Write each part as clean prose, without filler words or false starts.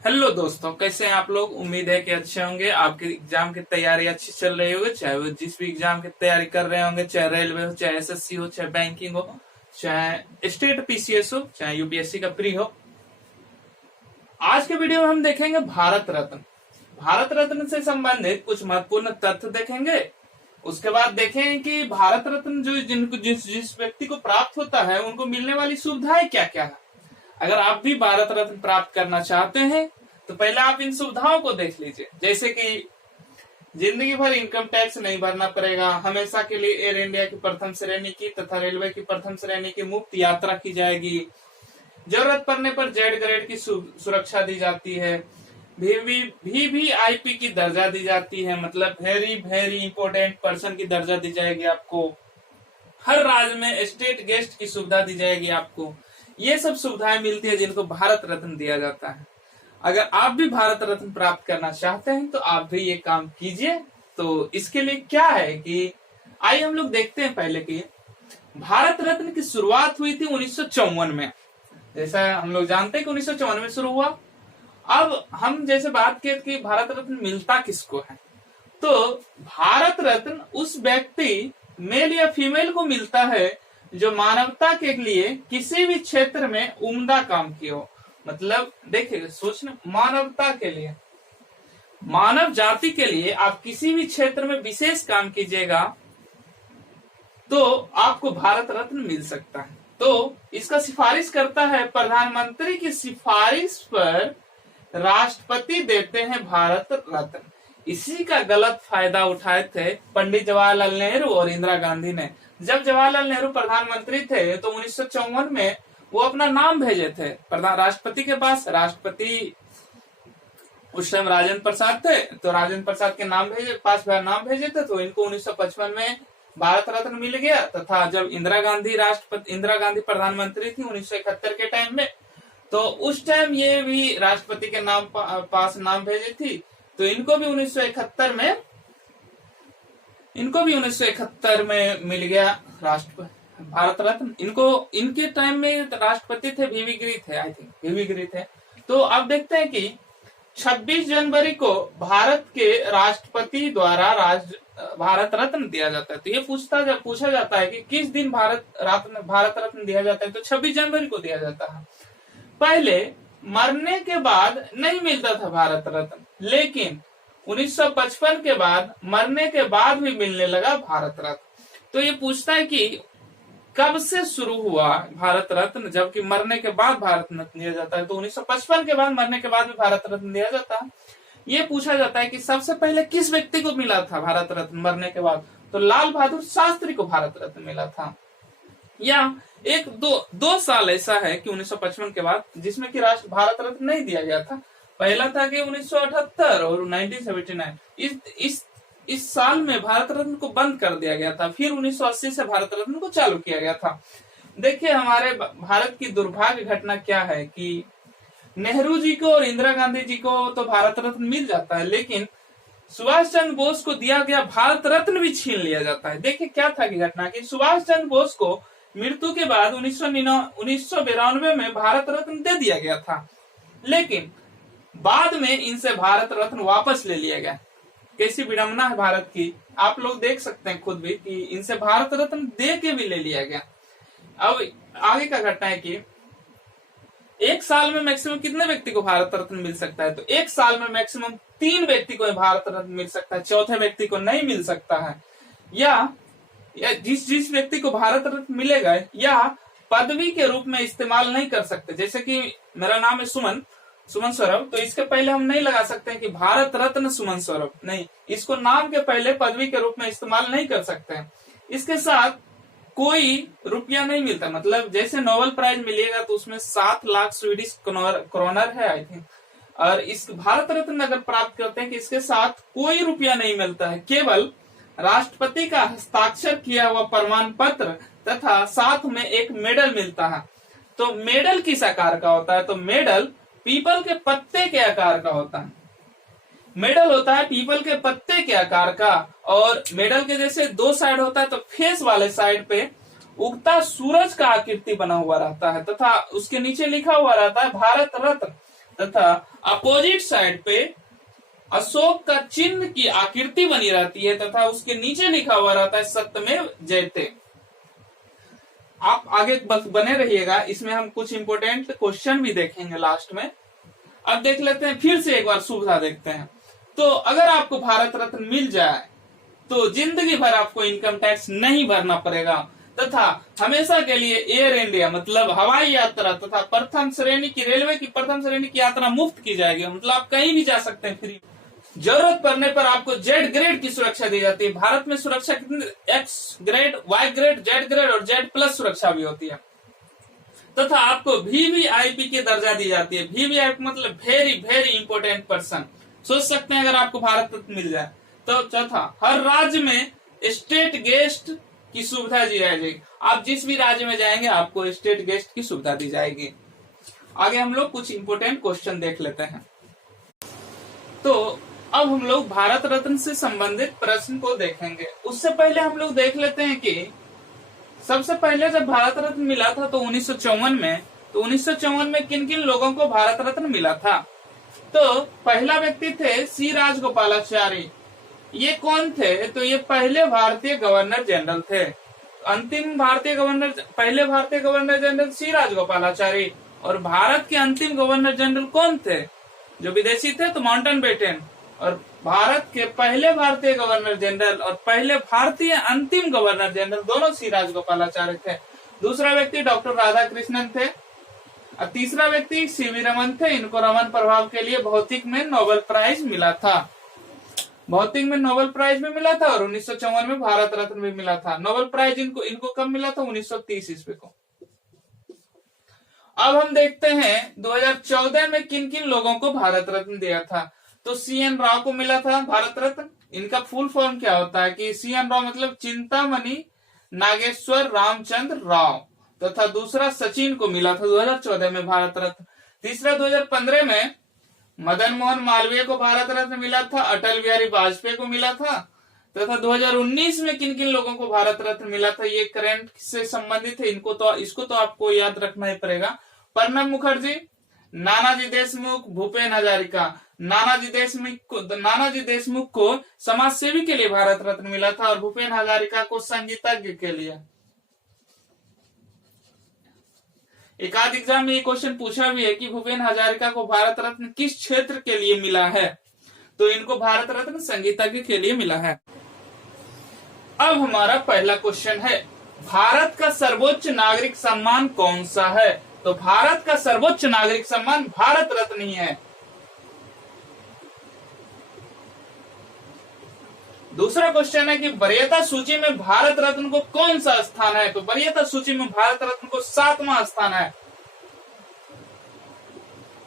Hello दोस्तों, कैसे हैं आप लोग। उम्मीद है कि अच्छे होंगे। आपके एग्जाम की तैयारी अच्छी चल रही होगी, चाहे वो जिस भी एग्जाम की तैयारी कर रहे होंगे, चाहे रेलवे हो, चाहे एसएससी हो, चाहे बैंकिंग हो, चाहे स्टेट पीसीएस हो, चाहे यूपीएससी का प्री हो। आज के वीडियो में हम देखेंगे भारत रत्न। भारत रत्न से संबंधित कुछ महत्वपूर्ण तथ्य देखेंगे। उसके बाद देखेंगे कि भारत रत्न जो जिनको जिस व्यक्ति को प्राप्त होता है उनको मिलने वाली सुविधाएं क्या क्या है। अगर आप भी भारत रत्न प्राप्त करना चाहते हैं तो पहले आप इन सुविधाओं को देख लीजिए, जैसे कि जिंदगी भर इनकम टैक्स नहीं भरना पड़ेगा, हमेशा के लिए एयर इंडिया की प्रथम श्रेणी की तथा रेलवे की प्रथम श्रेणी की मुफ्त यात्रा की जाएगी, जरूरत पड़ने पर जेड ग्रेड की सुरक्षा दी जाती है, वीवीआईपी की दर्जा दी जाती है, मतलब वेरी वेरी इंपोर्टेंट पर्सन की दर्जा दी जाएगी आपको, हर राज्य में स्टेट गेस्ट की सुविधा दी जाएगी आपको। ये सब सुविधाएं मिलती है जिनको भारत रत्न दिया जाता है। अगर आप भी भारत रत्न प्राप्त करना चाहते हैं तो आप भी ये काम कीजिए। तो इसके लिए क्या है कि आइए हम लोग देखते हैं पहले कि भारत रत्न की शुरुआत हुई थी 1954 में। जैसा हम लोग जानते हैं कि 1954 में शुरू हुआ। अब हम जैसे बात किए कि भारत रत्न मिलता किसको है, तो भारत रत्न उस व्यक्ति मेल या फीमेल को मिलता है जो मानवता के लिए किसी भी क्षेत्र में उम्दा काम किया हो। मतलब देखिए, सोचना, मानवता के लिए, मानव जाति के लिए आप किसी भी क्षेत्र में विशेष काम कीजिएगा तो आपको भारत रत्न मिल सकता है। तो इसका सिफारिश करता है प्रधानमंत्री की सिफारिश पर राष्ट्रपति देते हैं भारत रत्न। इसी का गलत फायदा उठाए थे पंडित जवाहरलाल नेहरू और इंदिरा गांधी ने। जब जवाहरलाल नेहरू प्रधानमंत्री थे तो 1954 में वो अपना नाम भेजे थे राष्ट्रपति के पास। राष्ट्रपति उस टाइम राजेंद्र प्रसाद थे, तो राजेंद्र प्रसाद के नाम भेजे थे, तो इनको 1955 में भारत रत्न मिल गया। तथा जब इंदिरा गांधी प्रधानमंत्री थी 1971 के टाइम में, तो उस टाइम ये भी राष्ट्रपति के पास नाम भेजे थी, तो इनको भी 1971 में मिल गया भारत रत्न। इनके टाइम में राष्ट्रपति थे वीवी गिरी थे। तो अब देखते हैं कि 26 जनवरी को भारत के राष्ट्रपति द्वारा भारत रत्न दिया जाता है। तो ये पूछा जाता है कि किस दिन भारत रत्न दिया जाता है, तो 26 जनवरी को दिया जाता है। पहले मरने के बाद नहीं मिलता था भारत रत्न, लेकिन 1955 के बाद मरने के बाद भी मिलने लगा भारत रत्न। तो ये पूछता है कि कब से शुरू हुआ भारत रत्न, जबकि मरने के बाद भारत रत्न दिया जाता है। तो 1955 के बाद मरने के बाद भी भारत रत्न दिया जाता है। ये पूछा जाता है कि सबसे पहले किस व्यक्ति को मिला था भारत रत्न मरने के बाद, तो लाल बहादुर शास्त्री को भारत रत्न मिला था। या दो साल ऐसा है कि 1955 के बाद जिसमें कि भारत रत्न नहीं दिया गया था। पहला था कि 1978 और 1979। इस साल में भारत रत्न को बंद कर दिया गया था। फिर 1980 से भारत रत्न को चालू किया गया था। देखिए, हमारे भारत की दुर्भाग्य घटना क्या है कि नेहरू जी को और इंदिरा गांधी जी को तो भारत रत्न मिल जाता है, लेकिन सुभाष चंद्र बोस को दिया गया भारत रत्न भी छीन लिया जाता है। देखिए क्या था कि घटना कि सुभाष चंद्र बोस को मृत्यु के बाद 1992 में भारत रत्न दे दिया गया था, लेकिन बाद में इनसे भारत रत्न वापस ले लिया गया। कैसी विडंबना है भारत की, आप लोग देख सकते हैं खुद भी कि इनसे भारत रत्न दे के भी ले लिया गया। अब आगे का घटना है कि एक साल में मैक्सिमम कितने व्यक्ति को भारत रत्न मिल सकता है, तो एक साल में मैक्सिमम 3 व्यक्ति को भारत रत्न मिल सकता है, चौथे व्यक्ति को नहीं मिल सकता है। या जिस व्यक्ति को भारत रत्न मिलेगा या पदवी के रूप में इस्तेमाल नहीं कर सकते, जैसे कि मेरा नाम है सुमन सौरभ, तो इसके पहले हम नहीं लगा सकते हैं कि भारत रत्न सुमन सौरभ, नहीं, इसको नाम के पहले पदवी के रूप में इस्तेमाल नहीं कर सकते हैं। इसके साथ कोई रुपया नहीं मिलता, मतलब जैसे नोबेल प्राइज मिलेगा तो उसमें 7 लाख स्वीडिश क्रोनर है आई थिंक, और इस भारत रत्न अगर प्राप्त करते हैं कि इसके साथ कोई रुपया नहीं मिलता है, केवल राष्ट्रपति का हस्ताक्षर किया हुआ प्रमाण पत्र तथा साथ में एक मेडल मिलता है। तो मेडल किस आकार का होता है, तो मेडल पीपल के पत्ते के आकार का होता है। मेडल होता है पीपल के पत्ते के आकार का, और मेडल के जैसे 2 साइड होता है, तो फेस वाले साइड पे उगता सूरज का आकृति बना हुआ रहता है तथा उसके नीचे लिखा हुआ रहता है भारत रत्न तथा अपोजिट साइड पे अशोक का चिन्ह की आकृति बनी रहती है तथा उसके नीचे लिखा हुआ रहता है सत्यमेव जयते। आप आगे बस बने रहिएगा, इसमें हम कुछ इंपोर्टेंट क्वेश्चन भी देखेंगे लास्ट में। अब देख लेते हैं, फिर से एक बार सुविधा देखते हैं। तो अगर आपको भारत रत्न मिल जाए तो जिंदगी भर आपको इनकम टैक्स नहीं भरना पड़ेगा तथा हमेशा के लिए एयर इंडिया मतलब हवाई यात्रा तथा प्रथम श्रेणी की रेलवे की प्रथम श्रेणी की यात्रा मुफ्त की जाएगी। मतलब आप कहीं भी जा सकते हैं फ्री। जरूरत पड़ने पर आपको जेड ग्रेड की सुरक्षा दी जाती है। भारत में सुरक्षा कितनी, X grade, Y grade, Z grade और जेड प्लस सुरक्षा भी होती है। तथा आपको वीवीआईपी की दर्जा दी जाती है। वीवीआईपी मतलब वेरी वेरी इंपोर्टेंट पर्सन। सोच सकते हैं अगर आपको भारत रत्न मिल जाए तो। चौथा, हर राज्य में स्टेट गेस्ट की सुविधा दी जाएगी। आप जिस भी राज्य में जाएंगे आपको स्टेट गेस्ट की सुविधा दी जाएगी। आगे हम लोग कुछ इंपोर्टेंट क्वेश्चन देख लेते हैं। तो अब हम लोग भारत रत्न से संबंधित प्रश्न को देखेंगे। उससे पहले हम लोग देख लेते हैं कि सबसे पहले जब भारत रत्न मिला था तो 1954 में, तो 1954 में किन किन लोगों को भारत रत्न मिला था। तो पहला व्यक्ति थे सी राजगोपालाचारी। ये कौन थे, तो ये पहले भारतीय गवर्नर जनरल थे। अंतिम भारतीय गवर्नर, पहले भारतीय गवर्नर जनरल सी राजगोपालाचारी। और भारत के अंतिम गवर्नर जनरल कौन थे, जो विदेशी थे तो माउंटनबेटन। और भारत के पहले भारतीय गवर्नर जनरल और पहले भारतीय अंतिम गवर्नर जनरल दोनों सी राजगोपालाचार्य थे। दूसरा व्यक्ति डॉक्टर राधाकृष्णन थे और तीसरा व्यक्ति सीवी रमन थे। इनको रमन प्रभाव के लिए भौतिक में नोबेल प्राइज मिला था। भौतिक में नोबेल प्राइज भी मिला था और 1954 में भारत रत्न भी मिला था। नोबेल प्राइज इनको कब मिला था, 1930 ईस्वी को। अब हम देखते हैं 2014 में किन किन लोगों को भारत रत्न दिया था। तो सीएन राव को मिला था भारत रत्न। इनका फुल फॉर्म क्या होता है कि सीएन राव मतलब चिंतामणि नागेश्वर रामचंद्र राव। तथा दूसरा सचिन को मिला था 2014 में भारत रत्न। तीसरा 2015 में मदन मोहन मालवीय को भारत रत्न मिला था। अटल बिहारी वाजपेयी को मिला था। तथा 2019 में किन किन लोगों को भारत रत्न मिला था, ये करंट से संबंधित है। इसको तो आपको याद रखना ही पड़ेगा। प्रणब मुखर्जी, नानाजी देशमुख, भूपेन हजारिका। नानाजी देशमुख को समाज सेवी के लिए भारत रत्न मिला था और भूपेन हजारिका को संगीतज्ञ के लिए। एक आध एग्जाम में ये क्वेश्चन पूछा भी है कि भूपेन हजारिका को भारत रत्न किस क्षेत्र के लिए मिला है, तो इनको भारत रत्न संगीतज्ञ के लिए मिला है। अब हमारा पहला क्वेश्चन है, भारत का सर्वोच्च नागरिक सम्मान कौन सा है। तो भारत का सर्वोच्च नागरिक सम्मान भारत रत्न ही है। दूसरा क्वेश्चन है कि वरीयता सूची में भारत रत्न को कौन सा स्थान है। तो वरीयता सूची में भारत रत्न को 7वां स्थान है।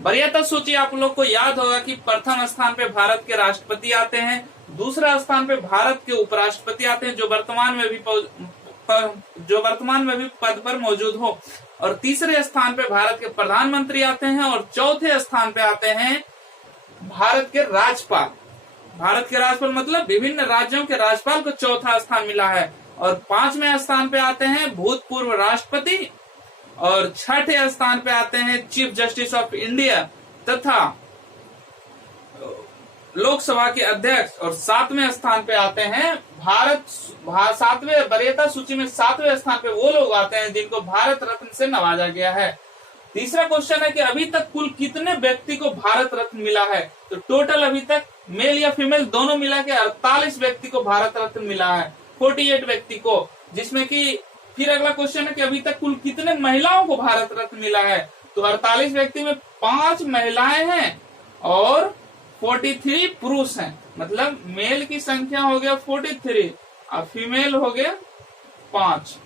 वरीयता सूची आप लोग को याद होगा कि प्रथम स्थान पे भारत के राष्ट्रपति आते हैं, दूसरा स्थान पे भारत के उपराष्ट्रपति आते हैं जो वर्तमान में भी पद पर मौजूद हो, और तीसरे स्थान पे भारत के प्रधानमंत्री आते हैं, और चौथे स्थान पे आते हैं भारत के राज्यपाल। भारत के राज्यपाल मतलब विभिन्न राज्यों के राज्यपाल को चौथा स्थान मिला है। और 5वें स्थान पे आते हैं भूतपूर्व राष्ट्रपति, और 6ठे स्थान पे आते हैं चीफ जस्टिस ऑफ इंडिया तथा लोकसभा के अध्यक्ष, और 7वें स्थान पे आते हैं सातवें वरीयता सूची में 7वें स्थान पे वो लोग आते हैं जिनको भारत रत्न से नवाजा गया है। तीसरा क्वेश्चन है कि अभी तक कुल कितने व्यक्ति को भारत रत्न मिला है। तो टोटल अभी तक मेल या फीमेल दोनों मिला के 48 व्यक्ति को भारत रत्न मिला है, 48 व्यक्ति को। जिसमें कि फिर अगला क्वेश्चन है कि अभी तक कुल कितने महिलाओं को भारत रत्न मिला है। तो 48 व्यक्ति में 5 महिलाएं हैं और 43 पुरुष हैं। मतलब मेल की संख्या हो गया 43 और फीमेल हो गया 5।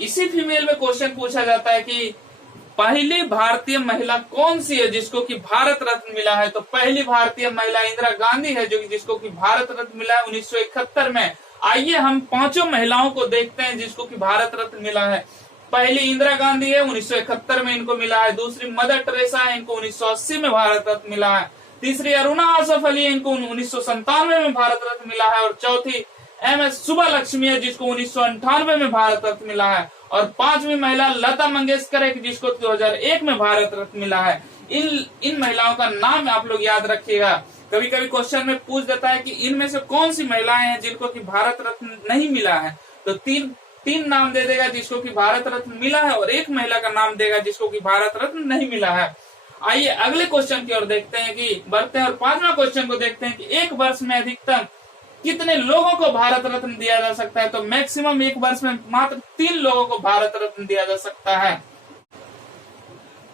इसी फीमेल में क्वेश्चन पूछा जाता है कि पहली भारतीय महिला कौन सी है जिसको कि भारत रत्न मिला है। तो पहली भारतीय महिला इंदिरा गांधी है जिसको कि भारत रत्न मिला है 1971 में। आइए हम 5 महिलाओं को देखते हैं जिसको कि भारत रत्न मिला है। पहली इंदिरा गांधी है, 1971 में इनको मिला है। दूसरी मदर टेरेसा है, इनको 1980 में भारत रत्न मिला है। तीसरी अरुणा आसफ अली है, इनको 1997 में भारत रत्न मिला है। और चौथी MS सुब्बालक्ष्मी है जिसको 1998 में भारत रत्न मिला है। और 5वीं महिला लता मंगेशकर है जिसको 2001 में भारत रत्न मिला है। इन इन महिलाओं का नाम आप लोग याद रखिएगा। कभी कभी क्वेश्चन में पूछ देता है कि इनमें से कौन सी महिलाएं हैं जिनको कि भारत रत्न नहीं मिला है, तो तीन नाम दे देगा जिसको कि भारत रत्न मिला है, और एक महिला का नाम देगा जिसको कि भारत रत्न नहीं मिला है। आइए अगले क्वेश्चन की ओर देखते हैं कि बढ़ते हैं और 5वां क्वेश्चन को देखते हैं कि एक वर्ष में अधिकतम कितने लोगों को भारत रत्न दिया जा सकता है। तो मैक्सिमम एक वर्ष में मात्र 3 लोगों को भारत रत्न दिया जा सकता है।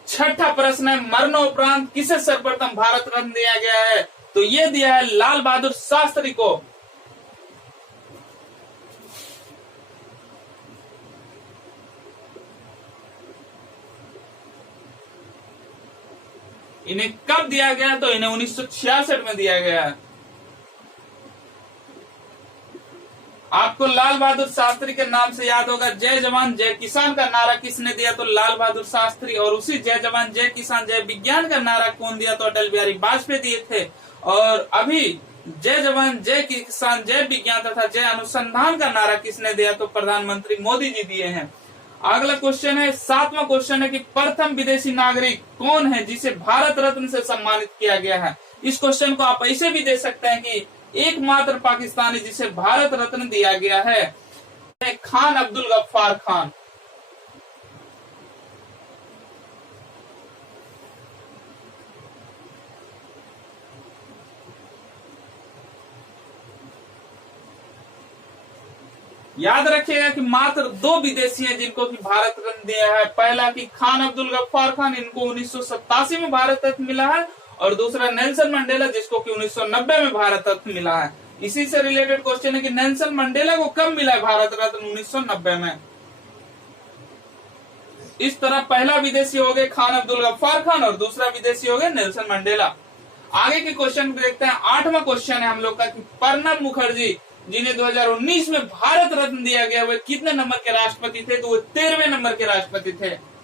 6ठा प्रश्न है, मरणोपरांत किसे सर्वप्रथम भारत रत्न दिया गया है। तो ये दिया है लाल बहादुर शास्त्री को। इन्हें कब दिया गया, तो इन्हें 1966 में दिया गया है। आपको लाल बहादुर शास्त्री के नाम से याद होगा, जय जवान जय किसान का नारा किसने दिया, तो लाल बहादुर शास्त्री। और उसी जय जवान जय किसान जय विज्ञान का नारा कौन दिया, तो अटल बिहारी वाजपेयी दिए थे। और अभी जय जवान जय किसान जय विज्ञान तथा जय अनुसंधान का नारा किसने दिया, तो प्रधानमंत्री मोदी जी दिए हैं। अगला क्वेश्चन है, 7वां क्वेश्चन है कि प्रथम विदेशी नागरिक कौन है जिसे भारत रत्न से सम्मानित किया गया है। इस क्वेश्चन को आप ऐसे भी दे सकते हैं कि एकमात्र पाकिस्तानी जिसे भारत रत्न दिया गया है खान अब्दुल गफ्फार खान। याद रखिएगा कि मात्र 2 विदेशी हैं जिनको कि भारत रत्न दिया है। पहला कि खान अब्दुल गफ्फार खान, इनको 1987 में भारत रत्न मिला है, और दूसरा नेल्सन मंडेला जिसको कि 1990 में भारत रत्न मिला है। इसी से रिलेटेड क्वेश्चन है कि नेल्सन मंडेला को कब मिला है भारत रत्न, 1990 में। इस तरह पहला विदेशी हो गए खान अब्दुल गफ्फार खान और दूसरा विदेशी हो गए नेल्सन मंडेला। आगे के क्वेश्चन देखते हैं। 8वां क्वेश्चन है हम लोग का कि प्रणब मुखर्जी जिन्हें 2019 में भारत रत्न दिया गया, वे कितने नंबर के राष्ट्रपति थे, तो वो 13वें नंबर के राष्ट्रपति थे।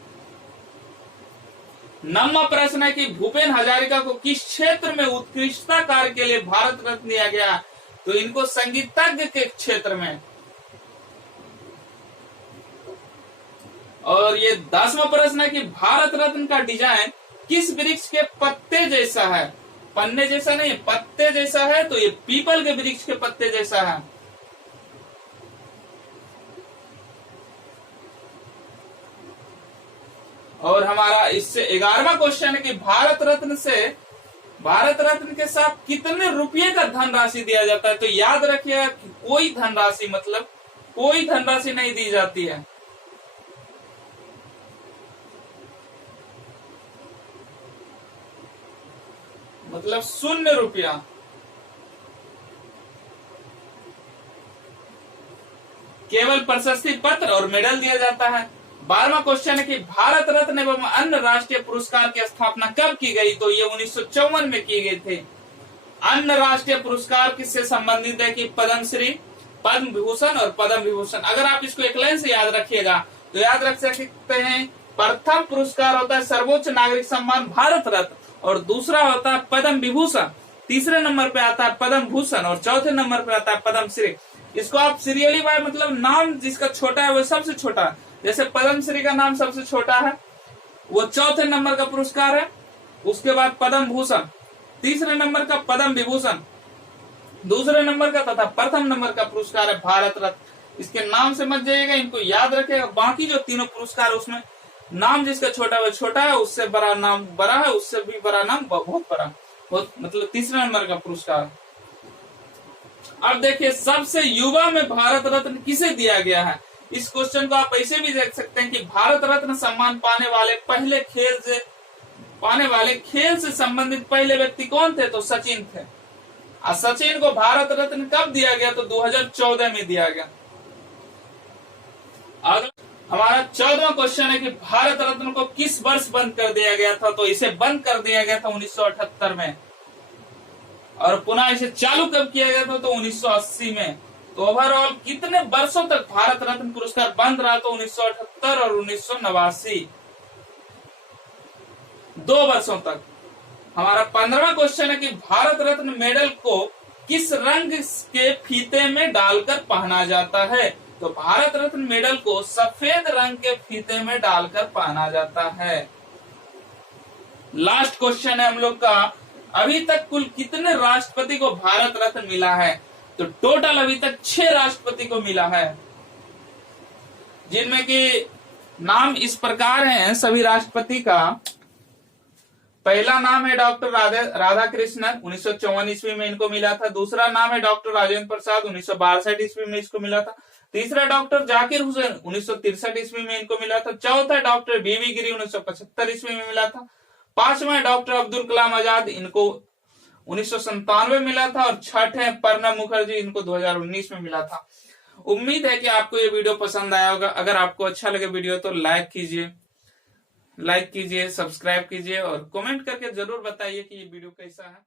9वां प्रश्न है कि भूपेन हजारिका को किस क्षेत्र में उत्कृष्टता कार्य के लिए भारत रत्न दिया गया, तो इनको संगीतज्ञ के क्षेत्र में। और ये 10वां प्रश्न है कि भारत रत्न का डिजाइन किस वृक्ष के पत्ते जैसा है, पन्ने जैसा नहीं, पत्ते जैसा है, तो ये पीपल के वृक्ष के पत्ते जैसा है। और हमारा इससे 11वां क्वेश्चन है कि भारत रत्न के साथ कितने रुपये का धनराशि दिया जाता है। तो याद रखिएगा कि कोई धनराशि, मतलब कोई धनराशि नहीं दी जाती है। मतलब 0 रुपया। केवल प्रशस्ति पत्र और मेडल दिया जाता है। 12वां क्वेश्चन है कि भारत रत्न एवं अन्य राष्ट्रीय पुरस्कार की स्थापना कब की गई, तो ये 1954 में की गई थी। अन्य राष्ट्रीय पुरस्कार किससे संबंधित है कि पद्मश्री, पद्म विभूषण और पद्म विभूषण। अगर आप इसको एक लाइन से याद रखिएगा तो याद रख सकते हैं, प्रथम पुरस्कार होता है सर्वोच्च नागरिक सम्मान भारत रत्न, और दूसरा होता है पद्म विभूषण, तीसरे नंबर पे आता है पद्म भूषण, और चौथे नंबर पे आता है पद्मश्री। इसको आप सीरियली बाय, मतलब नाम जिसका छोटा है वो सबसे छोटा है। जैसे पद्मश्री का नाम सबसे छोटा है, वो चौथे नंबर का पुरस्कार है। उसके बाद पद्म भूषण, तीसरे नंबर का पद्म विभूषण, दूसरे नंबर का तथा प्रथम नंबर का पुरस्कार है भारत रत्न। इसके नाम से मत जाइएगा, इनको याद रखेगा। बाकी जो तीनों पुरस्कार है उसमें नाम जिसका छोटा है वो छोटा है, उससे बड़ा नाम बड़ा है, उससे भी बड़ा नाम बहुत बड़ा, मतलब तीसरे नंबर का पुरस्कार। अब देखिए, सबसे युवा में भारत रत्न किसे दिया गया है। इस क्वेश्चन को आप ऐसे भी देख सकते हैं कि भारत रत्न सम्मान पाने वाले खेल से संबंधित पहले व्यक्ति कौन थे, तो सचिन थे। और सचिन को भारत रत्न कब दिया गया, तो 2014 में दिया गया। अगला हमारा 14वां क्वेश्चन है कि भारत रत्न को किस वर्ष बंद कर दिया गया था, तो इसे बंद कर दिया गया था 1978 में। और पुनः इसे चालू कब किया गया था, तो 1980 में। तो ओवरऑल कितने वर्षों तक भारत रत्न पुरस्कार बंद रहा, तो 1978 और 1989, 2 वर्षों तक। हमारा 15वां क्वेश्चन है कि भारत रत्न मेडल को किस रंग के फीते में डालकर पहना जाता है, तो भारत रत्न मेडल को सफेद रंग के फीते में डालकर पहना जाता है। लास्ट क्वेश्चन है हम लोग का, अभी तक कुल कितने राष्ट्रपति को भारत रत्न मिला है? तो टोटल अभी तक 6 राष्ट्रपति को मिला है, जिनमें कि नाम इस प्रकार हैं सभी राष्ट्रपति का। पहला नाम है डॉक्टर राधा कृष्णन, 1954 ईस्वी में इनको मिला था। दूसरा नाम है डॉक्टर राजेंद्र प्रसाद, 1962 ईस्वी में इसको मिला था। तीसरा डॉक्टर जाकिर हुसैन, 1963 ईस्वी में इनको मिला था। चौथा डॉक्टर बीवी गिरी, 1975 ईस्वी में मिला था। पांचवा डॉक्टर अब्दुल कलाम आजाद, इनको 1997 मिला था। और छठे प्रणब मुखर्जी, इनको 2019 में मिला था। उम्मीद है कि आपको ये वीडियो पसंद आया होगा। अगर आपको अच्छा लगे वीडियो तो लाइक कीजिए, सब्सक्राइब कीजिए और कमेंट करके जरूर बताइए कि ये वीडियो कैसा है।